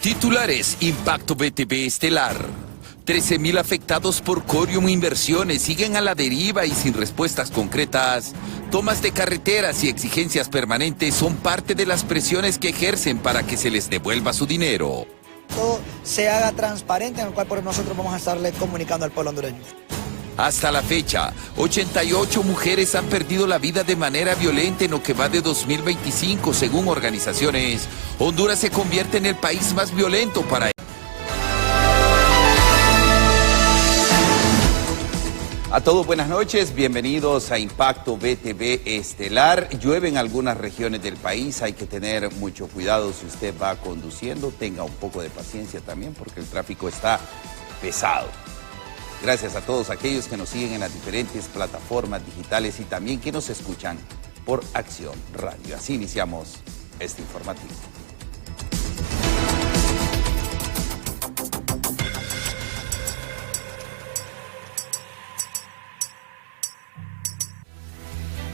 Titulares: Impacto BTV Estelar. 13.000 afectados por Corium Inversiones siguen a la deriva y sin respuestas concretas. Tomas de carreteras y exigencias permanentes son parte de las presiones que ejercen para que se les devuelva su dinero. Todo se haga transparente, en el cual por nosotros vamos a estarle comunicando al pueblo hondureño. Hasta la fecha, 88 mujeres han perdido la vida de manera violenta en lo que va de 2025, según organizaciones. Honduras se convierte en el país más violento para ellos. A todos buenas noches, bienvenidos a Impacto BTV Estelar. Llueve en algunas regiones del país, hay que tener mucho cuidado si usted va conduciendo, tenga un poco de paciencia también porque el tráfico está pesado. Gracias a todos aquellos que nos siguen en las diferentes plataformas digitales y también que nos escuchan por Acción Radio. Así iniciamos este informativo.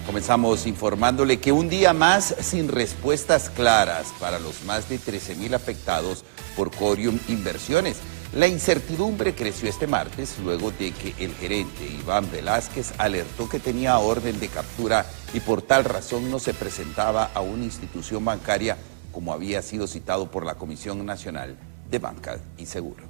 Comenzamos informándole que un día más sin respuestas claras para los más de 13.000 afectados por Corium Inversiones. La incertidumbre creció este martes luego de que el gerente Iván Velázquez alertó que tenía orden de captura y por tal razón no se presentaba a una institución bancaria como había sido citado por la Comisión Nacional de Banca y Seguro.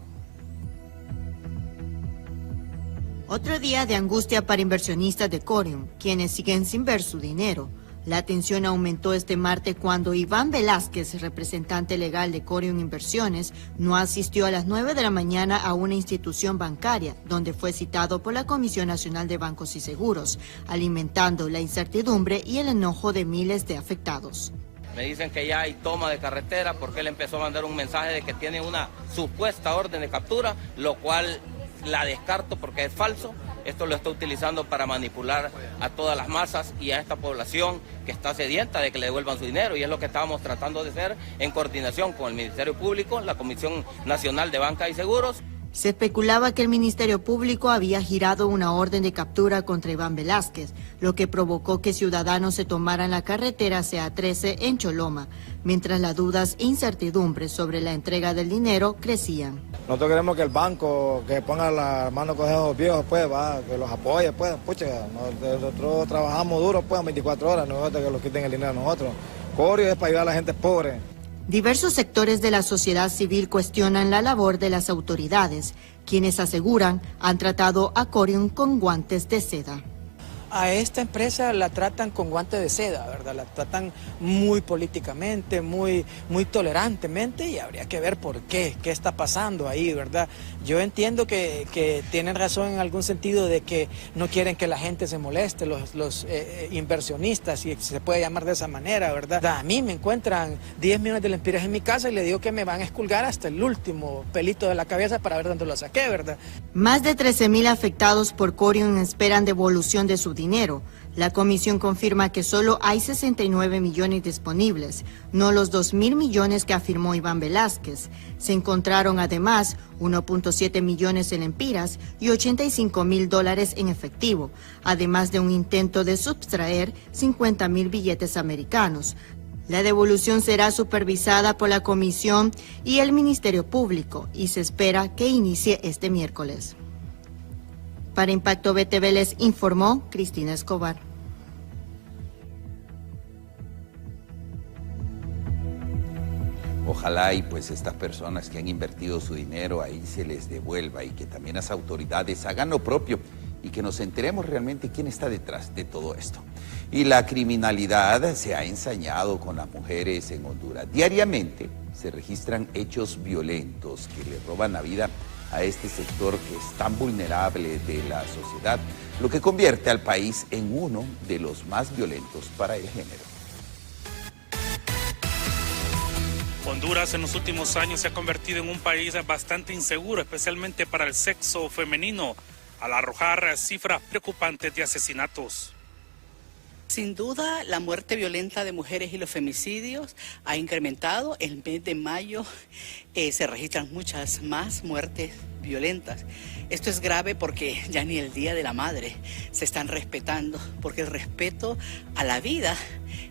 Otro día de angustia para inversionistas de Corium, quienes siguen sin ver su dinero. La tensión aumentó este martes cuando Iván Velázquez, representante legal de Corium Inversiones, no asistió a las 9 de la mañana a una institución bancaria, donde fue citado por la Comisión Nacional de Bancos y Seguros, alimentando la incertidumbre y el enojo de miles de afectados. Me dicen que ya hay toma de carretera porque él empezó a mandar un mensaje de que tiene una supuesta orden de captura, lo cual la descarto porque es falso. Esto lo está utilizando para manipular a todas las masas y a esta población que está sedienta de que le devuelvan su dinero, y es lo que estábamos tratando de hacer en coordinación con el Ministerio Público, la Comisión Nacional de Banca y Seguros. Se especulaba que el Ministerio Público había girado una orden de captura contra Iván Velázquez, lo que provocó que ciudadanos se tomaran la carretera CA13 en Choloma, mientras las dudas e incertidumbres sobre la entrega del dinero crecían. Nosotros queremos que el banco, que ponga la mano con esos viejos, pues, que los apoye, pues, pucha, nosotros trabajamos duro, pues, 24 horas, no es que los quiten el dinero a nosotros. Corium es para ayudar a la gente pobre. Diversos sectores de la sociedad civil cuestionan la labor de las autoridades, quienes aseguran han tratado a Corium con guantes de seda. A esta empresa la tratan con guantes de seda, ¿verdad? La tratan muy políticamente, muy tolerantemente, y habría que ver por qué está pasando ahí, ¿verdad? Yo entiendo que tienen razón en algún sentido de que no quieren que la gente se moleste, los inversionistas, si se puede llamar de esa manera, ¿verdad? A mí me encuentran 10 millones de lempiras en mi casa y le digo que me van a esculgar hasta el último pelito de la cabeza para ver dónde lo saqué, ¿verdad? Más de 13.000 afectados por Corium esperan devolución de su dinero. La comisión confirma que solo hay 69 millones disponibles, no los 2.000 millones que afirmó Iván Velázquez. Se encontraron además 1.7 millones en lempiras y $85.000 en efectivo, además de un intento de sustraer 50.000 billetes americanos. La devolución será supervisada por la comisión y el Ministerio Público y se espera que inicie este miércoles. Para Impacto BTV les informó Cristina Escobar. Ojalá y pues estas personas que han invertido su dinero ahí se les devuelva y que también las autoridades hagan lo propio y que nos enteremos realmente quién está detrás de todo esto. Y la criminalidad se ha ensañado con las mujeres en Honduras. Diariamente se registran hechos violentos que le roban la vida a este sector que es tan vulnerable de la sociedad, lo que convierte al país en uno de los más violentos para el género. Honduras en los últimos años se ha convertido en un país bastante inseguro, especialmente para el sexo femenino, al arrojar cifras preocupantes de asesinatos. Sin duda, la muerte violenta de mujeres y los femicidios ha incrementado. El mes de mayo se registran muchas más muertes violentas. Esto es grave porque ya ni el Día de la Madre se están respetando, porque el respeto a la vida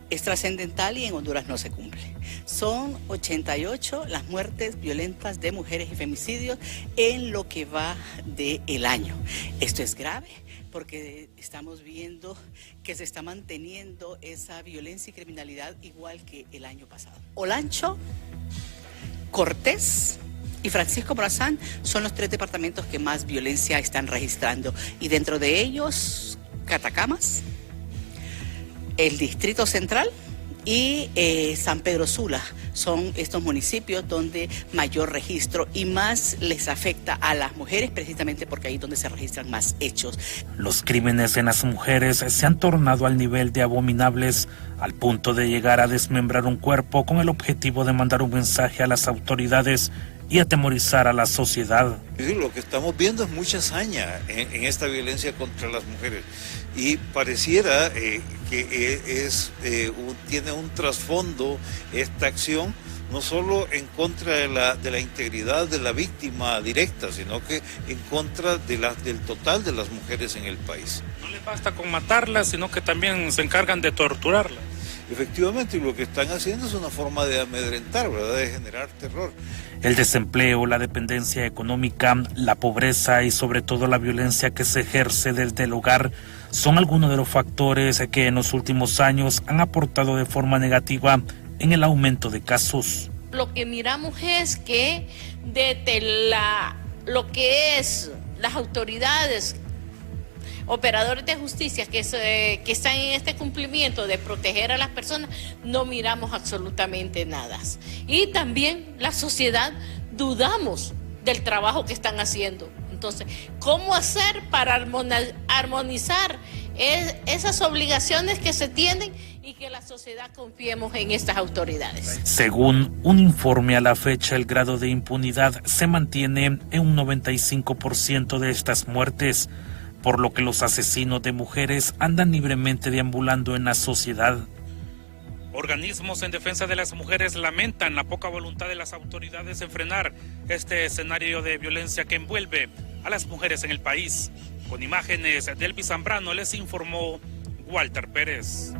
es trascendental y en Honduras no se cumple. Son 88 las muertes violentas de mujeres y femicidios en lo que va del año. Esto es grave porque estamos viendo que se está manteniendo esa violencia y criminalidad igual que el año pasado. Olancho, Cortés y Francisco Morazán son los 3 departamentos que más violencia están registrando, y dentro de ellos Catacamas, el Distrito Central y San Pedro Sula son estos municipios donde mayor registro y más les afecta a las mujeres, precisamente porque ahí es donde se registran más hechos. Los crímenes en las mujeres se han tornado al nivel de abominables, al punto de llegar a desmembrar un cuerpo con el objetivo de mandar un mensaje a las autoridades y atemorizar a la sociedad. Lo que estamos viendo es mucha hazaña en esta violencia contra las mujeres, y pareciera que tiene un trasfondo esta acción, no solo en contra de la integridad de la víctima directa, sino que en contra del total de las mujeres en el país. No les basta con matarlas, sino que también se encargan de torturarlas. Efectivamente, lo que están haciendo es una forma de amedrentar, ¿verdad?, de generar terror. El desempleo, la dependencia económica, la pobreza y sobre todo la violencia que se ejerce desde el hogar son algunos de los factores que en los últimos años han aportado de forma negativa en el aumento de casos. Lo que miramos es que desde lo que es las autoridades, operadores de justicia que están en este cumplimiento de proteger a las personas, no miramos absolutamente nada. Y también la sociedad dudamos del trabajo que están haciendo. Entonces, ¿cómo hacer para armonizar esas obligaciones que se tienen y que la sociedad confiemos en estas autoridades? Según un informe, a la fecha el grado de impunidad se mantiene en un 95% de estas muertes, por lo que los asesinos de mujeres andan libremente deambulando en la sociedad. Organismos en defensa de las mujeres lamentan la poca voluntad de las autoridades en frenar este escenario de violencia que envuelve a las mujeres en el país. Con imágenes de Elvis Zambrano les informó Walter Pérez.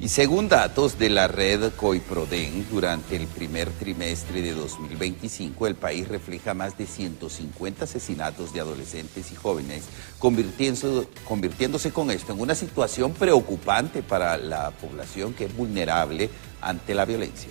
Y según datos de la red COIPRODEN, durante el primer trimestre de 2025, el país refleja más de 150 asesinatos de adolescentes y jóvenes, convirtiéndose con esto en una situación preocupante para la población que es vulnerable ante la violencia.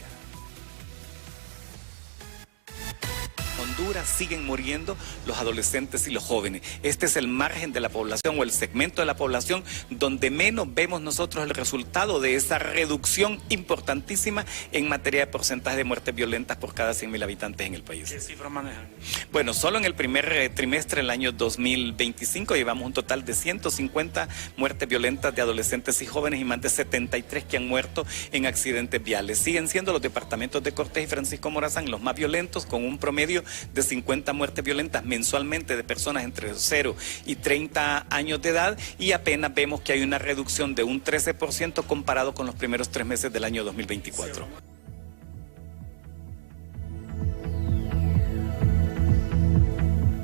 Honduras siguen muriendo los adolescentes y los jóvenes. Este es el margen de la población o el segmento de la población donde menos vemos nosotros el resultado de esa reducción importantísima en materia de porcentaje de muertes violentas por cada 100.000 habitantes en el país. ¿Qué cifra manejan? Bueno, solo en el primer trimestre del año 2025 llevamos un total de 150 muertes violentas de adolescentes y jóvenes y más de 73 que han muerto en accidentes viales. Siguen siendo los departamentos de Cortés y Francisco Morazán los más violentos, con un promedio de 50 muertes violentas mensualmente de personas entre 0 y 30 años de edad, y apenas vemos que hay una reducción de un 13% comparado con los primeros 3 meses del año 2024.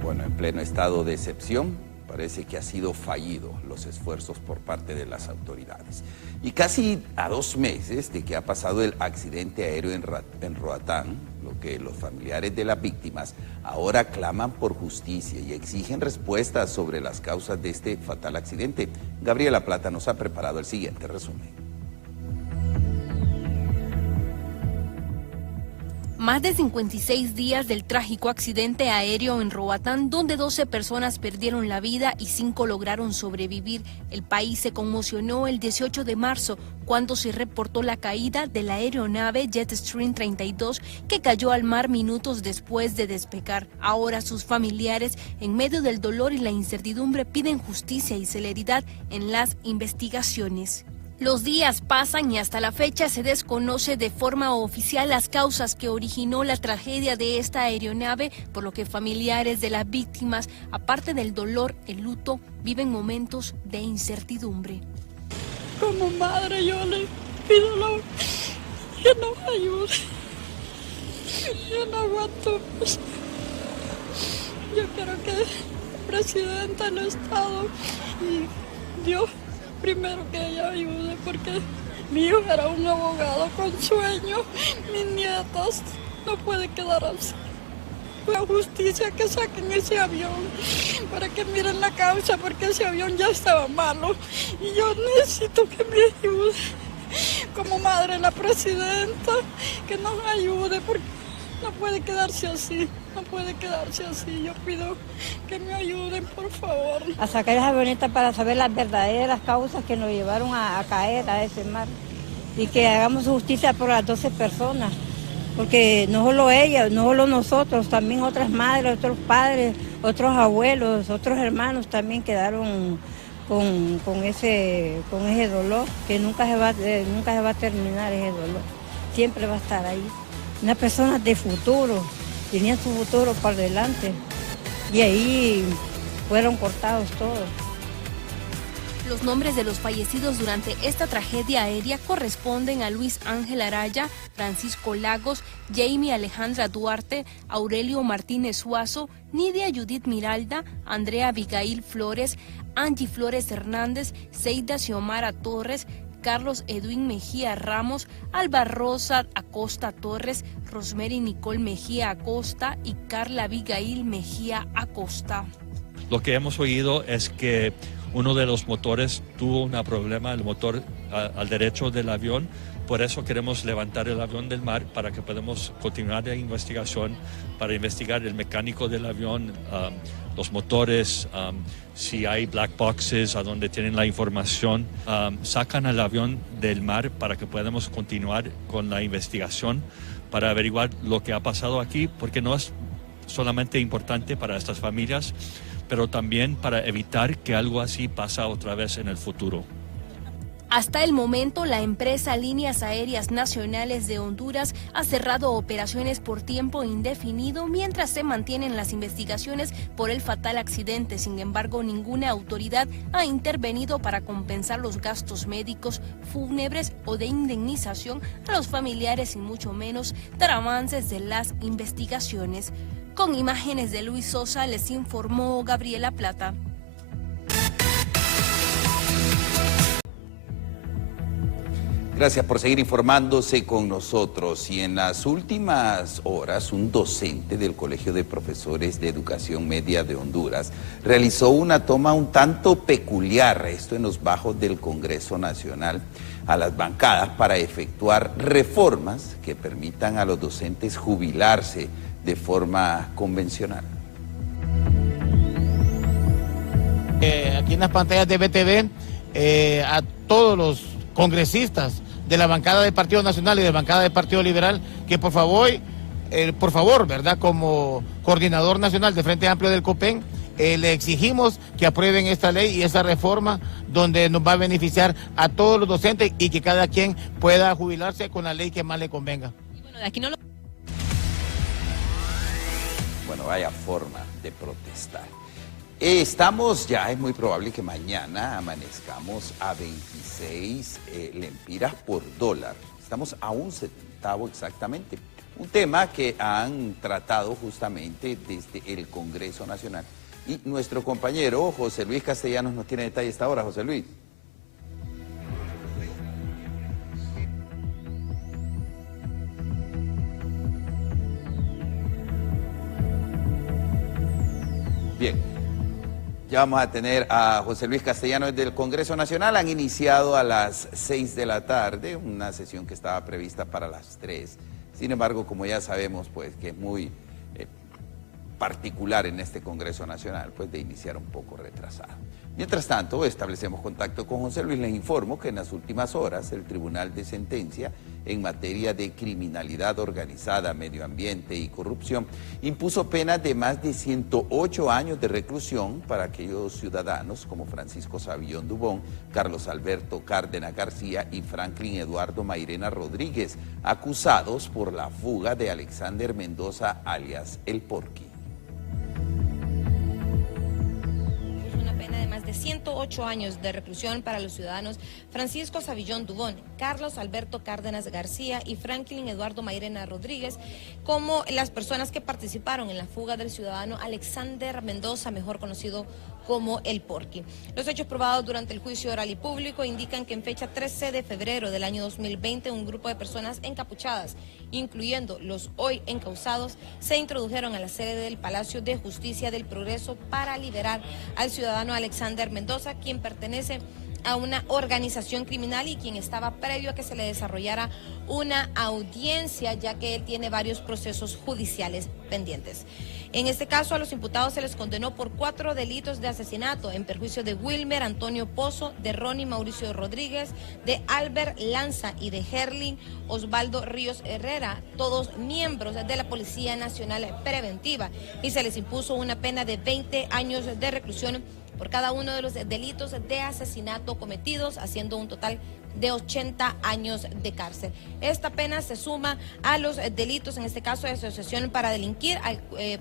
Bueno, en pleno estado de excepción, parece que ha sido fallido los esfuerzos por parte de las autoridades. Y casi a 2 meses de que ha pasado el accidente aéreo en Roatán, lo que los familiares de las víctimas ahora claman por justicia y exigen respuestas sobre las causas de este fatal accidente. Gabriela Plata nos ha preparado el siguiente resumen. Más de 56 días del trágico accidente aéreo en Roatán, donde 12 personas perdieron la vida y 5 lograron sobrevivir. El país se conmocionó el 18 de marzo, cuando se reportó la caída de la aeronave Jetstream 32, que cayó al mar minutos después de despegar. Ahora sus familiares, en medio del dolor y la incertidumbre, piden justicia y celeridad en las investigaciones. Los días pasan y hasta la fecha se desconoce de forma oficial las causas que originó la tragedia de esta aeronave, por lo que familiares de las víctimas, aparte del dolor, el luto, viven momentos de incertidumbre. Como madre yo le pido que nos ayude. Yo no aguanto más. Yo quiero que el presidente del Estado y Dios primero que ella ayude, porque mi hijo era un abogado con sueños, mis nietas, no puede quedar así. La justicia que saquen ese avión para que miren la causa, porque ese avión ya estaba malo y yo necesito que me ayude. Como madre la presidenta, que nos ayude, porque no puede quedarse así, no puede quedarse así. Yo pido que me ayuden, por favor. A sacar esa avioneta para saber las verdaderas causas que nos llevaron a caer a ese mar y que hagamos justicia por las 12 personas. Porque no solo ella, no solo nosotros, también otras madres, otros padres, otros abuelos, otros hermanos también quedaron con ese dolor, que nunca se va a terminar ese dolor, siempre va a estar ahí. Unas personas de futuro, tenían su futuro por delante y ahí fueron cortados todos. Los nombres de los fallecidos durante esta tragedia aérea corresponden a Luis Ángel Araya, Francisco Lagos, Jamie Alejandra Duarte, Aurelio Martínez Suazo, Nidia Judith Miralda, Andrea Abigail Flores, Angie Flores Hernández, Seida Xiomara Torres, Carlos Edwin Mejía Ramos, Alba Rosa Acosta Torres, Rosemary Nicole Mejía Acosta y Carla Abigail Mejía Acosta. Lo que hemos oído es que uno de los motores tuvo un problema, el motor al derecho del avión. Por eso queremos levantar el avión del mar para que podamos continuar la investigación, para investigar el mecánico del avión, los motores, si hay black boxes a donde tienen la información. Sacan el avión del mar para que podamos continuar con la investigación, para averiguar lo que ha pasado aquí, porque no es solamente importante para estas familias, pero también para evitar que algo así pasa otra vez en el futuro. Hasta el momento, la empresa Líneas Aéreas Nacionales de Honduras ha cerrado operaciones por tiempo indefinido mientras se mantienen las investigaciones por el fatal accidente. Sin embargo, ninguna autoridad ha intervenido para compensar los gastos médicos, fúnebres o de indemnización a los familiares y mucho menos dar avances de las investigaciones. Con imágenes de Luis Sosa, les informó Gabriela Plata. Gracias por seguir informándose con nosotros. Y en las últimas horas, un docente del Colegio de Profesores de Educación Media de Honduras realizó una toma un tanto peculiar, esto en los bajos del Congreso Nacional, a las bancadas para efectuar reformas que permitan a los docentes jubilarse de forma convencional. Aquí en las pantallas de BTV, a todos los congresistas de la bancada del Partido Nacional y de la bancada del Partido Liberal, que por favor, ¿verdad? Como coordinador nacional de Frente Amplio del COPEN, le exigimos que aprueben esta ley y esa reforma donde nos va a beneficiar a todos los docentes y que cada quien pueda jubilarse con la ley que más le convenga. Bueno, de aquí no lo... Bueno, vaya forma de protestar. Estamos ya, es muy probable que mañana amanezcamos a 26 lempiras por dólar. Estamos a un centavo exactamente. Un tema que han tratado justamente desde el Congreso Nacional. Y nuestro compañero José Luis Castellanos nos tiene detalles esta hora. José Luis. Bien. Ya vamos a tener a José Luis Castellanos del Congreso Nacional. Han iniciado a las 6 de la tarde, una sesión que estaba prevista para las 3. Sin embargo, como ya sabemos, pues que es muy particular en este Congreso Nacional, pues de iniciar un poco retrasado. Mientras tanto, establecemos contacto con José Luis. Les informo que en las últimas horas el Tribunal de Sentencia en materia de criminalidad organizada, medio ambiente y corrupción impuso penas de más de 108 años de reclusión para aquellos ciudadanos como Francisco Savillón Dubón, Carlos Alberto Cárdenas García y Franklin Eduardo Mairena Rodríguez, acusados por la fuga de Alexander Mendoza alias El Porqui. 108 años de reclusión para los ciudadanos Francisco Savillón Dubón, Carlos Alberto Cárdenas García y Franklin Eduardo Mairena Rodríguez, como las personas que participaron en la fuga del ciudadano Alexander Mendoza, mejor conocido como el Porqui. Los hechos probados durante el juicio oral y público indican que en fecha 13 de febrero del año 2020 un grupo de personas encapuchadas, incluyendo los hoy encausados, se introdujeron a la sede del Palacio de Justicia del Progreso para liberar al ciudadano Alexander Mendoza, quien pertenece a una organización criminal y quien estaba previo a que se le desarrollara una audiencia, ya que él tiene varios procesos judiciales pendientes. En este caso, a los imputados se les condenó por 4 delitos de asesinato en perjuicio de Wilmer Antonio Pozo, de Ronnie Mauricio Rodríguez, de Albert Lanza y de Herlin Osvaldo Ríos Herrera, todos miembros de la Policía Nacional Preventiva, y se les impuso una pena de 20 años de reclusión por cada uno de los delitos de asesinato cometidos, haciendo un total de 80 años de cárcel. Esta pena se suma a los delitos, en este caso de asociación para delinquir,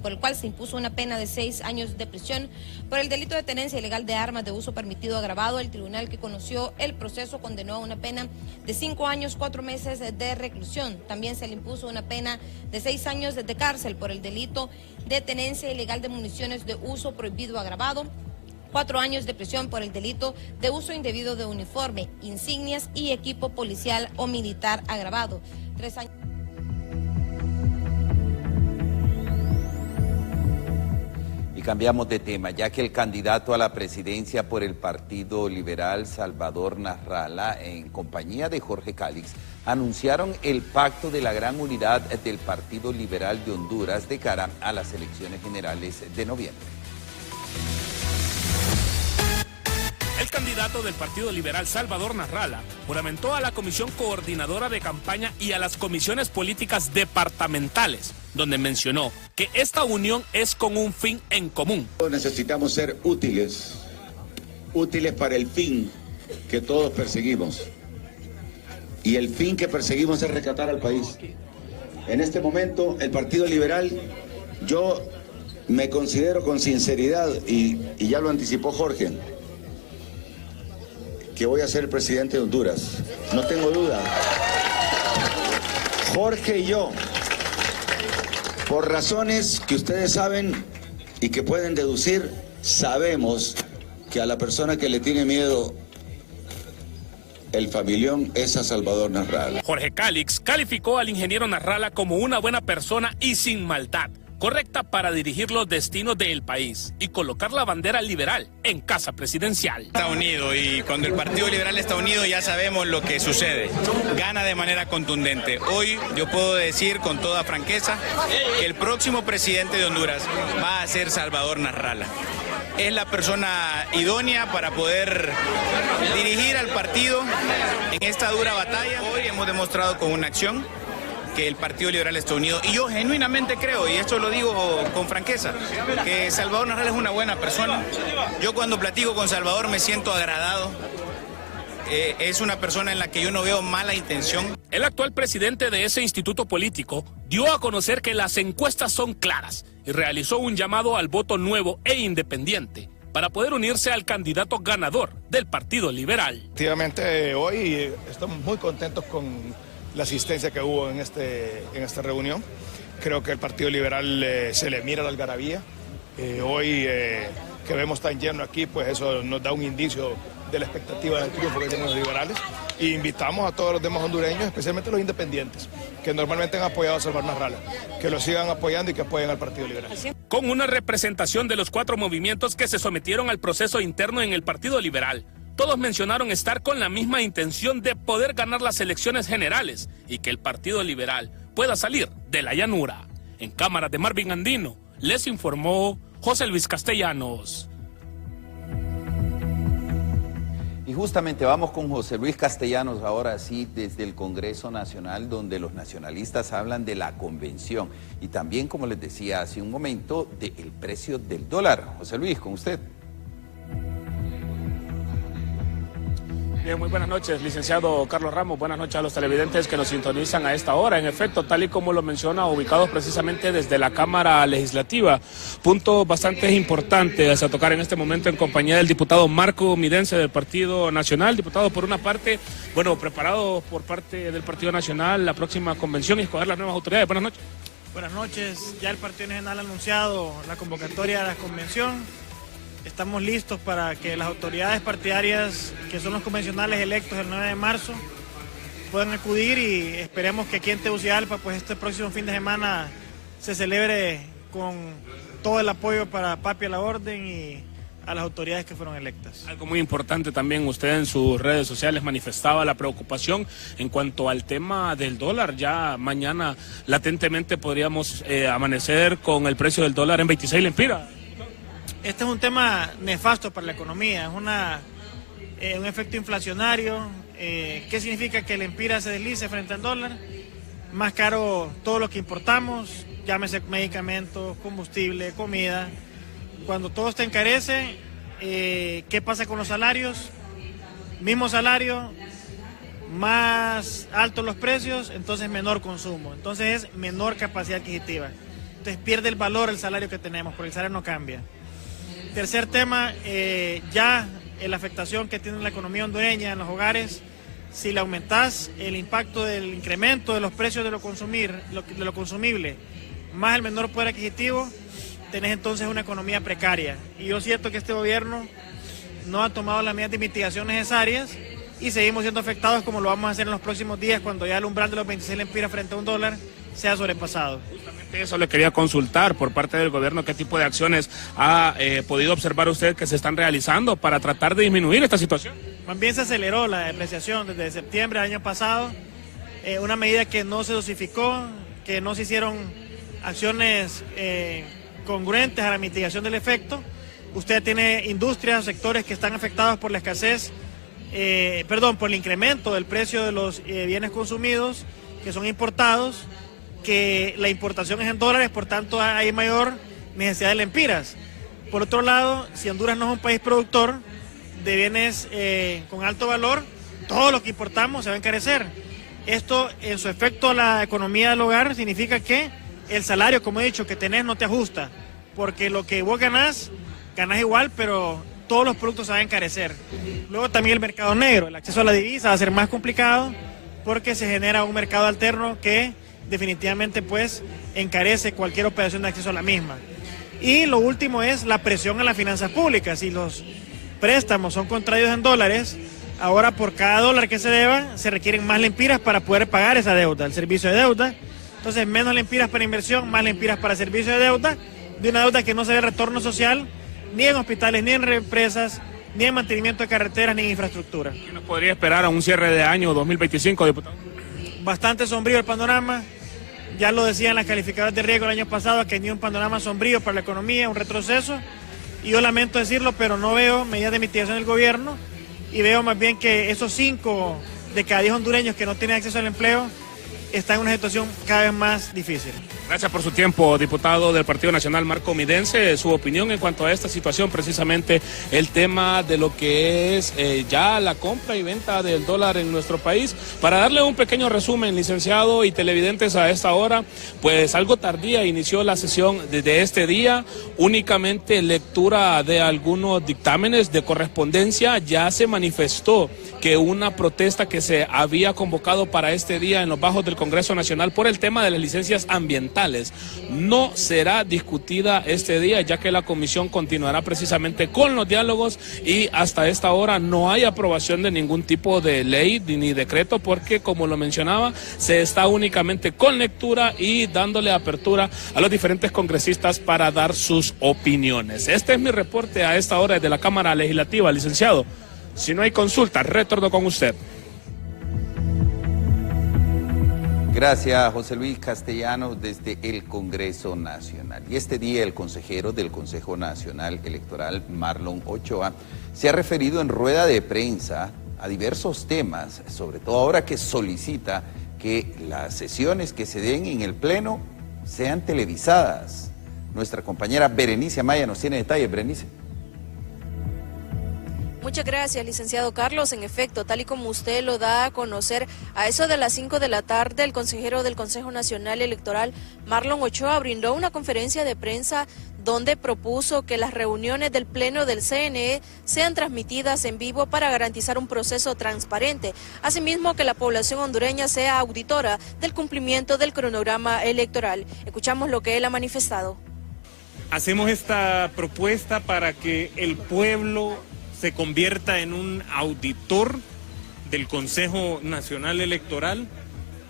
por el cual se impuso una pena de 6 años de prisión. Por el delito de tenencia ilegal de armas de uso permitido agravado, el tribunal que conoció el proceso condenó a una pena de 5 años, 4 meses de reclusión. También se le impuso una pena de 6 años de cárcel por el delito de tenencia ilegal de municiones de uso prohibido agravado, 4 años de prisión por el delito de uso indebido de uniforme, insignias y equipo policial o militar agravado. 3 años. Y cambiamos de tema, ya que el candidato a la presidencia por el Partido Liberal, Salvador Nasralla, en compañía de Jorge Calix, anunciaron el pacto de la gran unidad del Partido Liberal de Honduras de cara a las elecciones generales de noviembre. El candidato del Partido Liberal, Salvador Nasralla, juramentó a la Comisión Coordinadora de Campaña y a las comisiones políticas departamentales, donde mencionó que esta unión es con un fin en común. Necesitamos ser útiles para el fin que todos perseguimos. Y el fin que perseguimos es rescatar al país. En este momento, el Partido Liberal, yo me considero con sinceridad, y ya lo anticipó Jorge, que voy a ser el presidente de Honduras. No tengo duda. Jorge y yo, por razones que ustedes saben y que pueden deducir, sabemos que a la persona que le tiene miedo el familión es a Salvador Nasralla. Jorge Calix calificó al ingeniero Nasralla como una buena persona y sin maldad, correcta para dirigir los destinos del país y colocar la bandera liberal en casa presidencial. Está unido, y cuando el Partido Liberal está unido ya sabemos lo que sucede. Gana de manera contundente. Hoy yo puedo decir con toda franqueza que el próximo presidente de Honduras va a ser Salvador Nasralla. Es la persona idónea para poder dirigir al partido en esta dura batalla. Hoy hemos demostrado con una acción que el Partido Liberal está unido, y yo genuinamente creo, y esto lo digo con franqueza, que Salvador Nasralla es una buena persona. Yo cuando platico con Salvador me siento agradado. Es una persona en la que yo no veo mala intención. El actual presidente de ese instituto político dio a conocer que las encuestas son claras y realizó un llamado al voto nuevo e independiente para poder unirse al candidato ganador del Partido Liberal. Efectivamente, hoy estamos muy contentos con la asistencia que hubo en esta reunión. Creo que el Partido Liberal se le mira la algarabía. Hoy que vemos tan lleno aquí, pues eso nos da un indicio de la expectativa del triunfo que tienen los liberales. Y invitamos a todos los demás hondureños, especialmente los independientes, que normalmente han apoyado a Salvador Nasralla, que lo sigan apoyando y que apoyen al Partido Liberal. Con una representación de los 4 movimientos que se sometieron al proceso interno en el Partido Liberal, todos mencionaron estar con la misma intención de poder ganar las elecciones generales y que el Partido Liberal pueda salir de la llanura. En cámara de Marvin Andino, les informó José Luis Castellanos. Y justamente vamos con José Luis Castellanos ahora sí desde el Congreso Nacional, donde los nacionalistas hablan de la convención y también, como les decía hace un momento, del precio del dólar. José Luis, con usted. Bien, muy buenas noches, licenciado Carlos Ramos. Buenas noches a los televidentes que nos sintonizan a esta hora. En efecto, tal y como lo menciona, ubicados precisamente desde la Cámara Legislativa. Punto bastante importante a tocar en este momento en compañía del diputado Marco Midense del Partido Nacional. Diputado, por una parte, bueno, preparado por parte del Partido Nacional la próxima convención y escoger las nuevas autoridades. Buenas noches. Buenas noches. Ya el Partido Nacional ha anunciado la convocatoria de la convención. Estamos listos para que las autoridades partidarias, que son los convencionales electos el 9 de marzo, puedan acudir y esperemos que aquí en Tegucigalpa, pues este próximo fin de semana se celebre con todo el apoyo para Papi a la orden y a las autoridades que fueron electas. Algo muy importante también, usted en sus redes sociales manifestaba la preocupación en cuanto al tema del dólar. Ya mañana latentemente podríamos amanecer con el precio del dólar en 26 lempiras. Este es un tema nefasto para la economía, es un efecto inflacionario. ¿Qué significa? Que el empira se deslice frente al dólar, más caro todo lo que importamos, llámese medicamentos, combustible, comida. Cuando todo se encarece, ¿qué pasa con los salarios? Mismo salario, más altos los precios, entonces menor consumo, entonces es menor capacidad adquisitiva. Entonces pierde el valor el salario que tenemos, porque el salario no cambia. Tercer tema, ya la afectación que tiene la economía hondureña en los hogares, si le aumentás el impacto del incremento de los precios de lo consumible, más el menor poder adquisitivo, tenés entonces una economía precaria. Y yo siento que este gobierno no ha tomado las medidas de mitigación necesarias y seguimos siendo afectados, como lo vamos a hacer en los próximos días, cuando ya el umbral de los 26 lempiras frente a un dólar sea sobrepasado. Justamente eso le quería consultar por parte del gobierno, qué tipo de acciones ha podido observar usted que se están realizando para tratar de disminuir esta situación. Más bien se aceleró la depreciación desde septiembre del año pasado, una medida que no se dosificó, que no se hicieron acciones congruentes a la mitigación del efecto. Usted tiene industrias, sectores que están afectados por la escasez, por el incremento del precio de los bienes consumidos que son importados, que la importación es en dólares, por tanto hay mayor necesidad de lempiras. Por otro lado, si Honduras no es un país productor de bienes con alto valor, todo lo que importamos se va a encarecer. Esto, en su efecto a la economía del hogar, significa que el salario, como he dicho, que tenés no te ajusta, porque lo que vos ganás igual, pero todos los productos se van a encarecer. Luego también el mercado negro, el acceso a la divisa va a ser más complicado, porque se genera un mercado alterno que definitivamente pues encarece cualquier operación de acceso a la misma. Y lo último es la presión a las finanzas públicas. Si los préstamos son contraídos en dólares, ahora por cada dólar que se deba se requieren más lempiras para poder pagar esa deuda, el servicio de deuda. Entonces menos lempiras para inversión, más lempiras para servicio de deuda, de una deuda que no se ve retorno social ni en hospitales, ni en empresas, ni en mantenimiento de carreteras, ni en infraestructura. ¿Qué nos podría esperar a un cierre de año 2025, diputado? Bastante sombrío el panorama. Ya lo decían las calificadoras de riesgo el año pasado, que ni un panorama sombrío para la economía, un retroceso. Y yo lamento decirlo, pero no veo medidas de mitigación del gobierno y veo más bien que esos 5 de cada 10 hondureños que no tienen acceso al empleo están en una situación cada vez más difícil. Gracias por su tiempo, diputado del Partido Nacional Marco Midense. Su opinión en cuanto a esta situación, precisamente el tema de lo que es ya la compra y venta del dólar en nuestro país. Para darle un pequeño resumen, licenciado y televidentes, a esta hora, pues algo tardía inició la sesión de este día, únicamente lectura de algunos dictámenes de correspondencia. Ya se manifestó que una protesta que se había convocado para este día en los bajos del Congreso Nacional por el tema de las licencias ambientales no será discutida este día, ya que la comisión continuará precisamente con los diálogos y hasta esta hora no hay aprobación de ningún tipo de ley ni decreto, porque como lo mencionaba, se está únicamente con lectura y dándole apertura a los diferentes congresistas para dar sus opiniones. Este es mi reporte a esta hora desde la Cámara Legislativa, licenciado. Si no hay consulta, retorno con usted. Gracias, José Luis Castellanos, desde el Congreso Nacional. Y este día el consejero del Consejo Nacional Electoral, Marlon Ochoa, se ha referido en rueda de prensa a diversos temas, sobre todo ahora que solicita que las sesiones que se den en el Pleno sean televisadas. Nuestra compañera Berenice Amaya nos tiene detalles. Berenice. Muchas gracias, licenciado Carlos. En efecto, tal y como usted lo da a conocer, a eso de las 5 de la tarde, el consejero del Consejo Nacional Electoral, Marlon Ochoa, brindó una conferencia de prensa donde propuso que las reuniones del Pleno del CNE sean transmitidas en vivo para garantizar un proceso transparente. Asimismo, que la población hondureña sea auditora del cumplimiento del cronograma electoral. Escuchamos lo que él ha manifestado. Hacemos esta propuesta para que el pueblo se convierta en un auditor del Consejo Nacional Electoral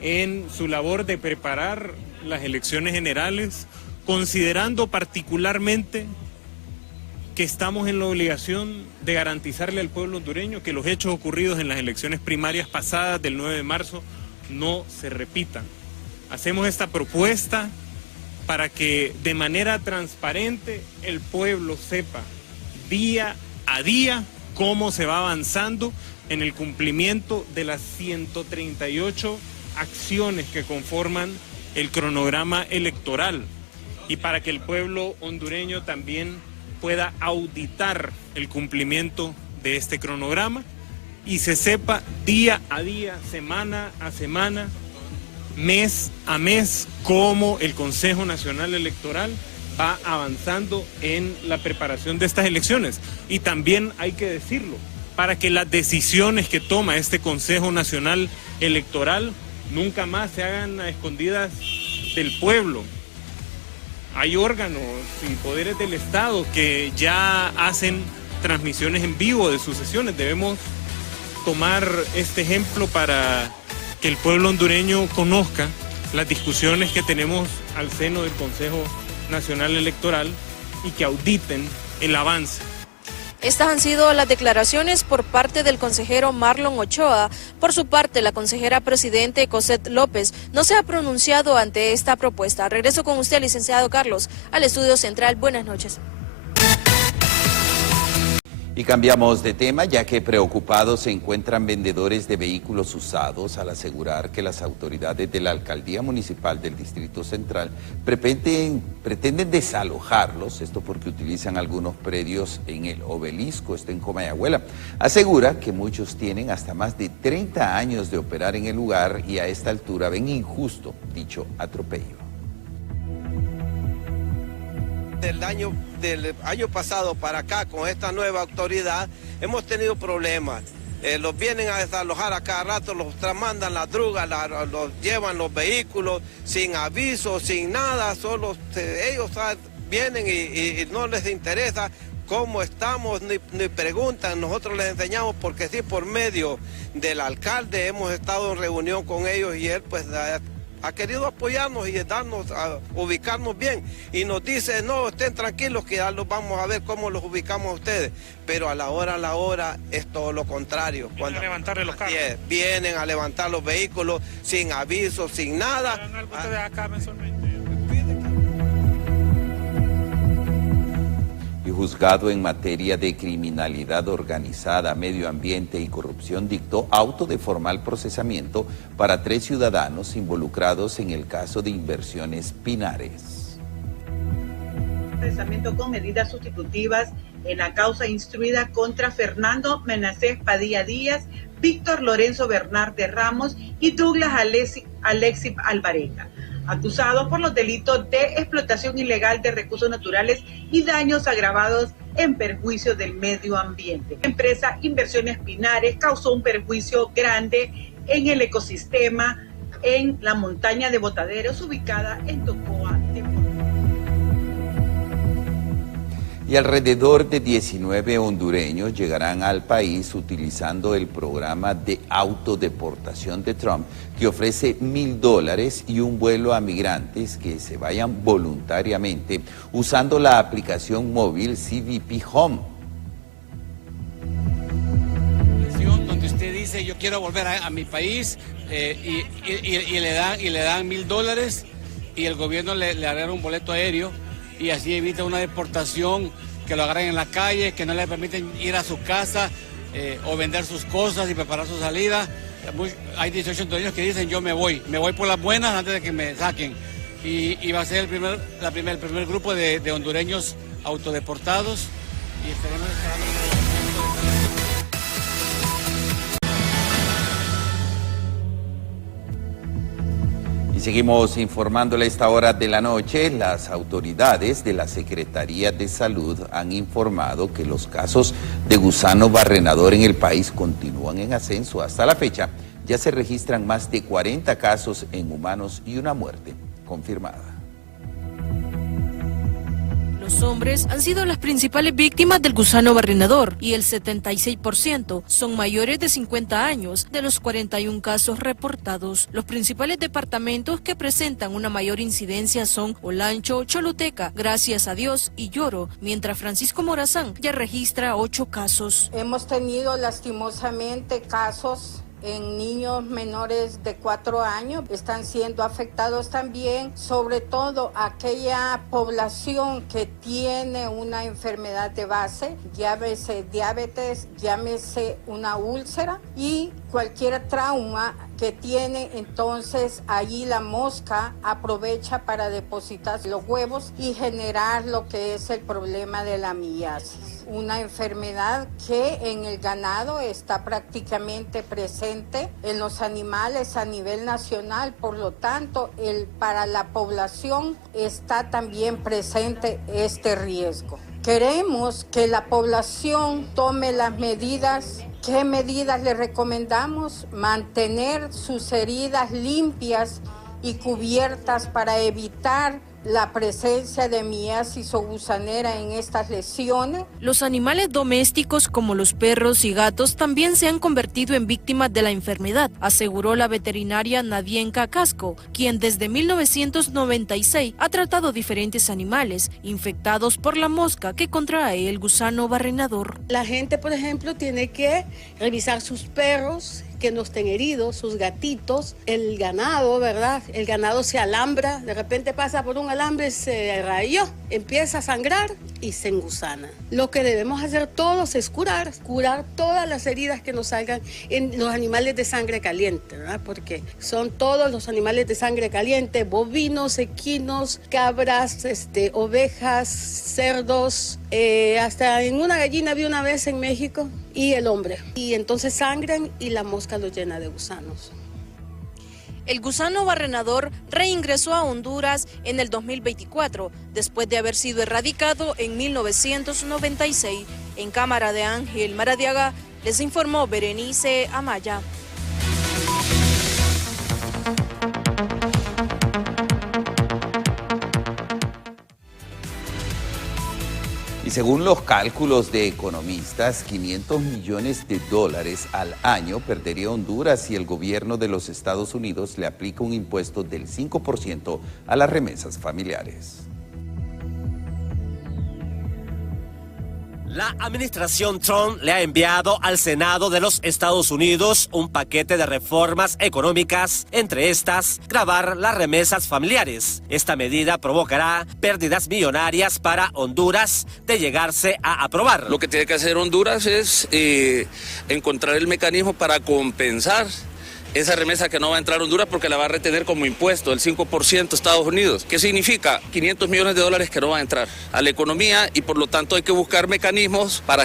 en su labor de preparar las elecciones generales, considerando particularmente que estamos en la obligación de garantizarle al pueblo hondureño que los hechos ocurridos en las elecciones primarias pasadas del 9 de marzo no se repitan. Hacemos esta propuesta para que de manera transparente el pueblo sepa día a día cómo se va avanzando en el cumplimiento de las 138 acciones que conforman el cronograma electoral y para que el pueblo hondureño también pueda auditar el cumplimiento de este cronograma y se sepa día a día, semana a semana, mes a mes, cómo el Consejo Nacional Electoral va avanzando en la preparación de estas elecciones. Y también hay que decirlo, para que las decisiones que toma este Consejo Nacional Electoral nunca más se hagan a escondidas del pueblo. Hay órganos y poderes del Estado que ya hacen transmisiones en vivo de sus sesiones. Debemos tomar este ejemplo para que el pueblo hondureño conozca las discusiones que tenemos al seno del Consejo Nacional Electoral y que auditen el avance. Estas han sido las declaraciones por parte del consejero Marlon Ochoa. Por su parte, la consejera presidente Cosette López no se ha pronunciado ante esta propuesta. Regreso con usted, licenciado Carlos, al estudio central. Buenas noches. Y cambiamos de tema, ya que preocupados se encuentran vendedores de vehículos usados al asegurar que las autoridades de la Alcaldía Municipal del Distrito Central pretenden desalojarlos, esto porque utilizan algunos predios en el Obelisco, esto en Comayagüela. Asegura que muchos tienen hasta más de 30 años de operar en el lugar y a esta altura ven injusto dicho atropello. Del año pasado para acá, con esta nueva autoridad, hemos tenido problemas. Los vienen a desalojar a cada rato, los mandan las drogas, los llevan los vehículos sin aviso, sin nada, solo ellos vienen y no les interesa cómo estamos, ni preguntan. Nosotros les enseñamos porque sí, por medio del alcalde hemos estado en reunión con ellos y él pues ha querido apoyarnos y darnos a ubicarnos bien. Y nos dice, no, estén tranquilos que ya los vamos a ver cómo los ubicamos a ustedes. Pero a la hora es todo lo contrario. Vienen a levantarle los carros. Vienen a levantar los vehículos sin aviso, sin nada. ¿Pagan algo ustedes acá mensualmente? Y juzgado en materia de criminalidad organizada, medio ambiente y corrupción dictó auto de formal procesamiento para 3 ciudadanos involucrados en el caso de Inversiones Pinares. Procesamiento con medidas sustitutivas en la causa instruida contra Fernando Menacés Padilla Díaz, Víctor Lorenzo Bernarte Ramos y Douglas Alexis Alvarenga, acusados por los delitos de explotación ilegal de recursos naturales y daños agravados en perjuicio del medio ambiente. La empresa Inversiones Pinares causó un perjuicio grande en el ecosistema en la montaña de Botaderos ubicada en Tocoa de Puerto. Y alrededor de 19 hondureños llegarán al país utilizando el programa de autodeportación de Trump, que ofrece $1,000 y un vuelo a migrantes que se vayan voluntariamente usando la aplicación móvil CBP Home. Donde usted dice, yo quiero volver a mi país y le dan $1,000 y el gobierno le arregla un boleto aéreo y así evita una deportación, que lo agarren en la calle, que no le permiten ir a su casa o vender sus cosas y preparar su salida. Hay 18 hondureños que dicen, yo me voy por las buenas antes de que me saquen. Y va a ser el primer grupo de hondureños autodeportados y esperemos que... Seguimos informándole a esta hora de la noche. Las autoridades de la Secretaría de Salud han informado que los casos de gusano barrenador en el país continúan en ascenso. Hasta la fecha ya se registran más de 40 casos en humanos y una muerte confirmada. Los hombres han sido las principales víctimas del gusano barrenador y el 76% son mayores de 50 años de los 41 casos reportados. Los principales departamentos que presentan una mayor incidencia son Olancho, Choluteca, Gracias a Dios y Lloro, mientras Francisco Morazán ya registra 8 casos. Hemos tenido lastimosamente casos en niños menores de 4 años, están siendo afectados también, sobre todo aquella población que tiene una enfermedad de base, llámese diabetes, llámese una úlcera y cualquier trauma que tiene, entonces allí la mosca aprovecha para depositar los huevos y generar lo que es el problema de la miasis. Una enfermedad que en el ganado está prácticamente presente en los animales a nivel nacional, por lo tanto, para la población está también presente este riesgo. Queremos que la población tome las medidas. ¿Qué medidas le recomendamos? Mantener sus heridas limpias y cubiertas para evitar la presencia de miasis o gusanera en estas lesiones. Los animales domésticos como los perros y gatos también se han convertido en víctimas de la enfermedad, aseguró la veterinaria Nadienka Casco, quien desde 1996 ha tratado diferentes animales infectados por la mosca que contrae el gusano barrenador. La gente, por ejemplo, tiene que revisar sus perros que no estén heridos, sus gatitos, el ganado, ¿verdad? El ganado se alambra, de repente pasa por un alambre, se rayó, empieza a sangrar y se engusana. Lo que debemos hacer todos es curar todas las heridas que nos salgan en los animales de sangre caliente, ¿verdad? Porque son todos los animales de sangre caliente, bovinos, equinos, cabras, ovejas, cerdos, hasta en una gallina vi una vez en México, y el hombre. Y entonces sangran y la mosca los llena de gusanos. El gusano barrenador reingresó a Honduras en el 2024, después de haber sido erradicado en 1996. En cámara de Ángel Maradiaga, les informó Berenice Amaya. Y según los cálculos de economistas, $500 millones al año perdería Honduras si el gobierno de los Estados Unidos le aplica un impuesto del 5% a las remesas familiares. La administración Trump le ha enviado al Senado de los Estados Unidos un paquete de reformas económicas, entre estas, gravar las remesas familiares. Esta medida provocará pérdidas millonarias para Honduras de llegarse a aprobar. Lo que tiene que hacer Honduras es encontrar el mecanismo para compensar esa remesa que no va a entrar a Honduras porque la va a retener como impuesto, el 5% Estados Unidos. ¿Qué significa? $500 millones que no van a entrar a la economía y por lo tanto hay que buscar mecanismos para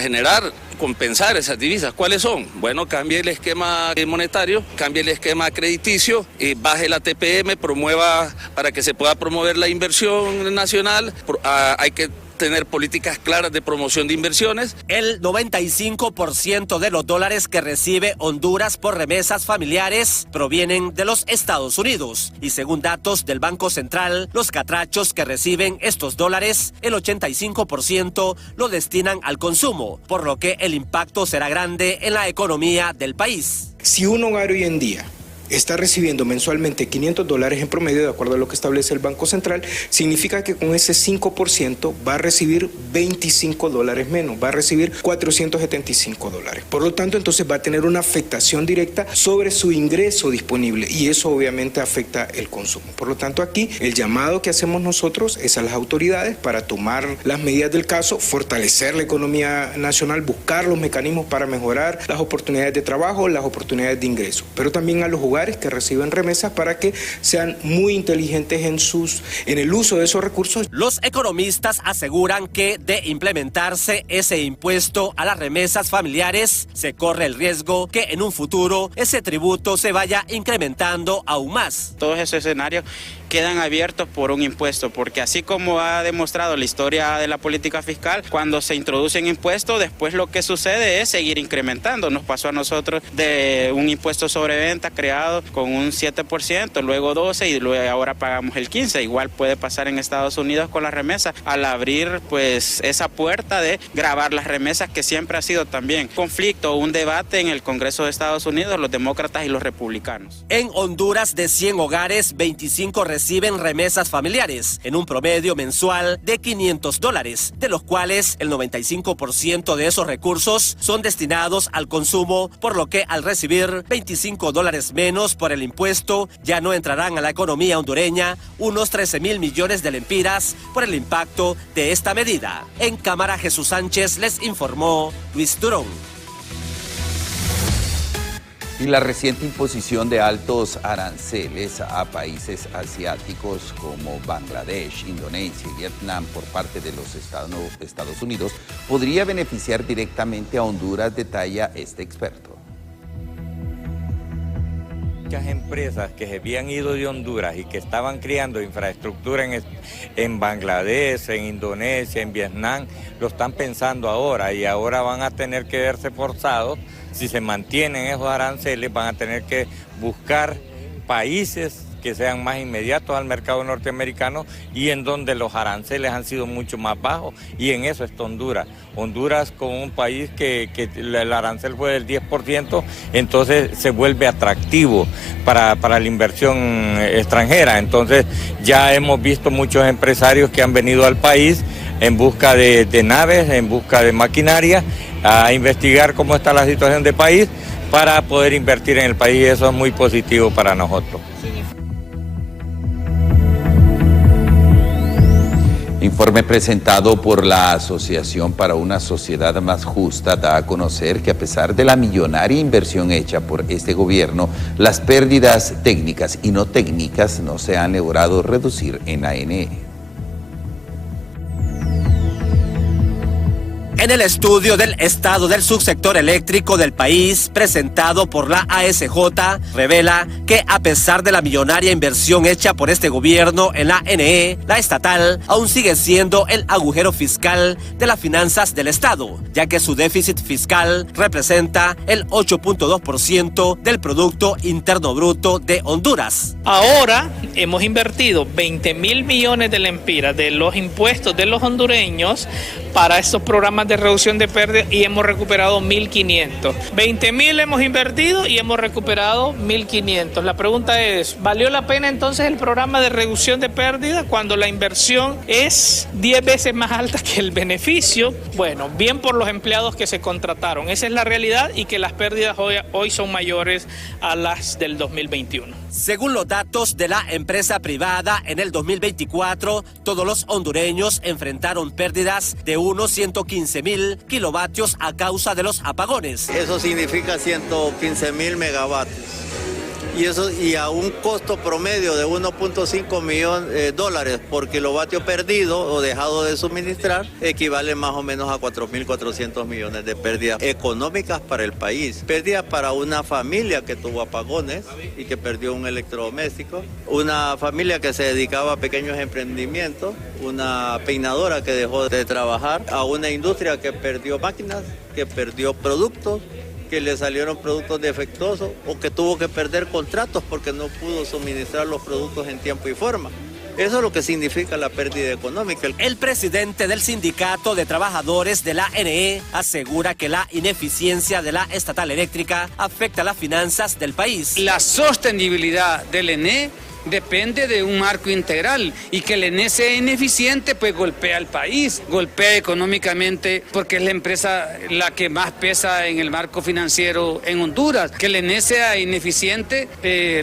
compensar esas divisas. ¿Cuáles son? Bueno, cambie el esquema monetario, cambie el esquema crediticio, baje la TPM, promueva para que se pueda promover la inversión nacional. Hay que tener políticas claras de promoción de inversiones. El 95% de los dólares que recibe Honduras por remesas familiares provienen de los Estados Unidos. Y según datos del Banco Central, los catrachos que reciben estos dólares, el 85% lo destinan al consumo, por lo que el impacto será grande en la economía del país. Si un hogar hoy en día está recibiendo mensualmente $500 en promedio, de acuerdo a lo que establece el Banco Central, significa que con ese 5% va a recibir $25 menos, va a recibir $475. Por lo tanto, entonces va a tener una afectación directa sobre su ingreso disponible y eso obviamente afecta el consumo. Por lo tanto, aquí el llamado que hacemos nosotros es a las autoridades para tomar las medidas del caso, fortalecer la economía nacional, buscar los mecanismos para mejorar las oportunidades de trabajo, las oportunidades de ingreso, pero también a los hogares que reciben remesas para que sean muy inteligentes en el uso de esos recursos. Los economistas aseguran que de implementarse ese impuesto a las remesas familiares, se corre el riesgo que en un futuro ese tributo se vaya incrementando aún más. Todos esos escenarios quedan abiertos por un impuesto, porque así como ha demostrado la historia de la política fiscal, cuando se introducen impuestos, después lo que sucede es seguir incrementando. Nos pasó a nosotros de un impuesto sobre venta creado con un 7%, luego 12% y luego ahora pagamos el 15%. Igual puede pasar en Estados Unidos con las remesas, al abrir pues esa puerta de gravar las remesas, que siempre ha sido también conflicto, un debate en el Congreso de Estados Unidos, los demócratas y los republicanos. En Honduras, de 100 hogares, 25 reciben remesas familiares, en un promedio mensual de $500, de los cuales el 95% de esos recursos son destinados al consumo, por lo que al recibir $25 menos por el impuesto, ya no entrarán a la economía hondureña unos 13.000 millones de lempiras por el impacto de esta medida. En cámara, Jesús Sánchez les informó Luis Durón. Y la reciente imposición de altos aranceles a países asiáticos como Bangladesh, Indonesia y Vietnam por parte de los Estados Unidos podría beneficiar directamente a Honduras, detalla este experto. Muchas empresas que se habían ido de Honduras y que estaban creando infraestructura en Bangladesh, en Indonesia, en Vietnam, lo están pensando ahora y ahora van a tener que verse forzados. Si se mantienen esos aranceles, van a tener que buscar países que sean más inmediatos al mercado norteamericano y en donde los aranceles han sido mucho más bajos, y en eso está Honduras. Honduras, como un país que el arancel fue del 10%, entonces se vuelve atractivo para la inversión extranjera. Entonces ya hemos visto muchos empresarios que han venido al país en busca de naves, en busca de maquinaria, a investigar cómo está la situación del país para poder invertir en el país, y eso es muy positivo para nosotros. Informe presentado por la Asociación para una Sociedad Más Justa da a conocer que a pesar de la millonaria inversión hecha por este gobierno, las pérdidas técnicas y no técnicas no se han logrado reducir en ANE. En el estudio del estado del subsector eléctrico del país, presentado por la ASJ, revela que a pesar de la millonaria inversión hecha por este gobierno en la ANE, la estatal aún sigue siendo el agujero fiscal de las finanzas del estado, ya que su déficit fiscal representa el 8.2% del Producto Interno Bruto de Honduras. Ahora hemos invertido 20.000 millones de lempiras de los impuestos de los hondureños para estos programas de reducción de pérdidas y hemos recuperado 1.500. 20.000 hemos invertido y hemos recuperado 1.500. La pregunta es, ¿valió la pena entonces el programa de reducción de pérdidas cuando la inversión es 10 veces más alta que el beneficio? Bueno, bien por los empleados que se contrataron. Esa es la realidad, y que las pérdidas hoy son mayores a las del 2021. Según los datos de la empresa privada, en el 2024, todos los hondureños enfrentaron pérdidas de unos 115.000 kilovatios a causa de los apagones. Eso significa 115.000 megavatios. Y a un costo promedio de 1.5 millones de dólares por kilovatio perdido o dejado de suministrar, equivale más o menos a 4.400 millones de pérdidas económicas para el país. Pérdidas para una familia que tuvo apagones y que perdió un electrodoméstico, una familia que se dedicaba a pequeños emprendimientos, una peinadora que dejó de trabajar, a una industria que perdió máquinas, que perdió productos, que le salieron productos defectuosos o que tuvo que perder contratos porque no pudo suministrar los productos en tiempo y forma. Eso es lo que significa la pérdida económica. El presidente del Sindicato de Trabajadores de la ANE asegura que la ineficiencia de la estatal eléctrica afecta las finanzas del país. La sostenibilidad del ENE depende de un marco integral, y que el ENE sea ineficiente pues golpea al país, golpea económicamente, porque es la empresa la que más pesa en el marco financiero en Honduras. Que el ENE sea ineficiente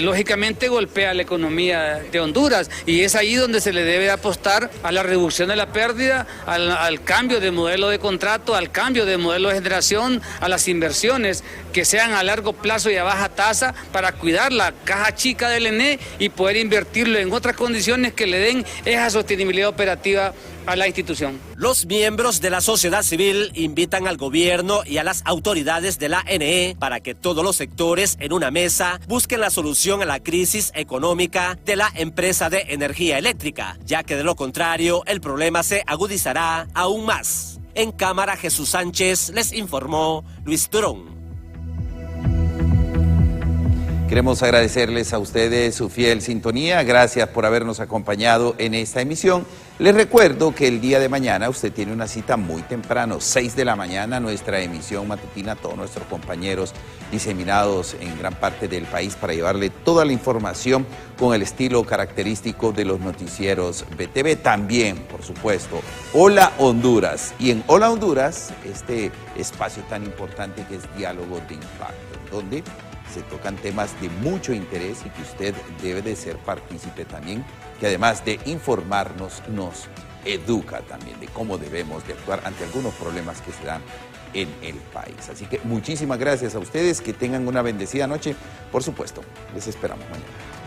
lógicamente golpea la economía de Honduras, y es ahí donde se le debe apostar a la reducción de la pérdida, al cambio de modelo de contrato, al cambio de modelo de generación, a las inversiones que sean a largo plazo y a baja tasa para cuidar la caja chica del ENE y poder poder invertirlo en otras condiciones que le den esa sostenibilidad operativa a la institución. Los miembros de la sociedad civil invitan al gobierno y a las autoridades de la NE para que todos los sectores en una mesa busquen la solución a la crisis económica de la empresa de energía eléctrica, ya que de lo contrario el problema se agudizará aún más. En cámara, Jesús Sánchez les informó Luis Turón. Queremos agradecerles a ustedes su fiel sintonía. Gracias por habernos acompañado en esta emisión. Les recuerdo que el día de mañana usted tiene una cita muy temprano, 6 de la mañana, nuestra emisión matutina, todos nuestros compañeros diseminados en gran parte del país para llevarle toda la información con el estilo característico de los noticieros BTV. También, por supuesto, Hola Honduras. Y en Hola Honduras, este espacio tan importante que es Diálogo de Impacto, donde se tocan temas de mucho interés y que usted debe de ser partícipe también, que además de informarnos, nos educa también de cómo debemos de actuar ante algunos problemas que se dan en el país. Así que muchísimas gracias a ustedes, que tengan una bendecida noche. Por supuesto, les esperamos mañana.